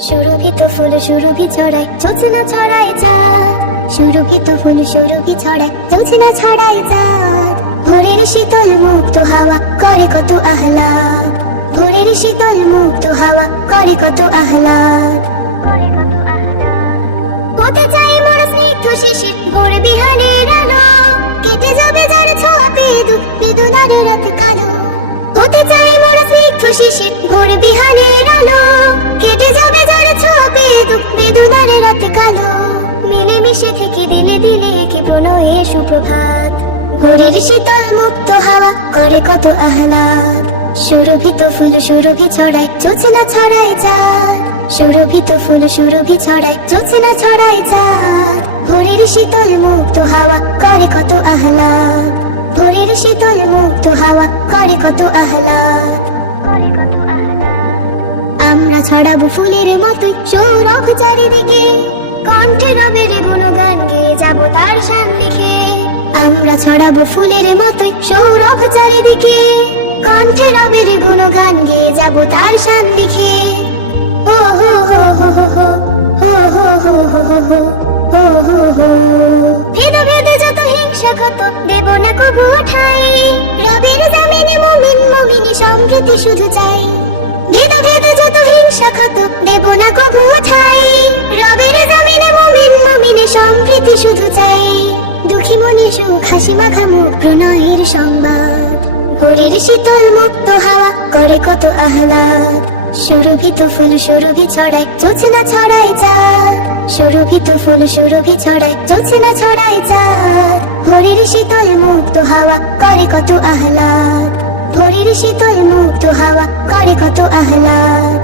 সুরভিত ফুল, সুরভি ছড়ায় চোচনা ছড়ায় চাঁদ। সুরভিত ফুল, সুরভি ছড়ায় চোচনা ছড়ায় চাঁদ। ভোরের শীতল মুক্ত হাওয়া করে কত আহ্লাদ। ভোরের শীতল মুক্ত হাওয়া করে কত আহ্লাদ। হতে চাই মোর স্নিগ্ধ শিশির, ভোর বিহানের আলো। কেটে যাবে যার ছোঁয়া পেদু বেদনার রাত কালো। হতে চাই মোর স্নিগ্ধ শিশির, ভোর বিহানের কালো মিলে মিশে থেকে দিলে দিলে কি প্রণয়ে সুপ্রভাত। ভোরের শীতল মুক্ত হাওয়া করে কত আহ্লাদ। সুরভিত ফুল, সুরভি ছড়ায় চোচনা ছড়ায় চাঁদ। সুরভিত ফুল, সুরভি ছড়ায় চোচনা ছড়ায় চাঁদ। ভোরের শীতল মুক্ত হাওয়া করে কত আহ্লাদ। ভোরের শীতল মুক্ত হাওয়া করে কত আহ্লাদ। আমরা ছড়াবো ফুলের মতোই সৌরভ চারিদিকে। কণ্ঠে গুণগান তার আমরা ছড়াবো ফুলের মতোই সৌরভ চারিদিকে কণ্ঠে গুণগান তার ও হো হো হো হো হো যত হিংসা না কবু ঠাই শুধু চাই ভেদে ভেদে যত হিংসা কত দেব না কবু ঠাই হাসি মাখা মুখ প্রণয়ের সংবাদ। ভোরের শীতল মুক্ত হাওয়া করে কত আহ্লাদ। সুরভিত ফুল সুরভি ছড়ায় চোচনা ছড়ায় চাঁদ। সুরভিত ফুল সুরভি ছড়ায় চোচনা ছড়ায় চাঁদ। ভোরের শীতল মুক্ত হাওয়া করে কত আহ্লাদ। ভোরের শীতল মুক্ত হাওয়া করে কত আহ্লাদ।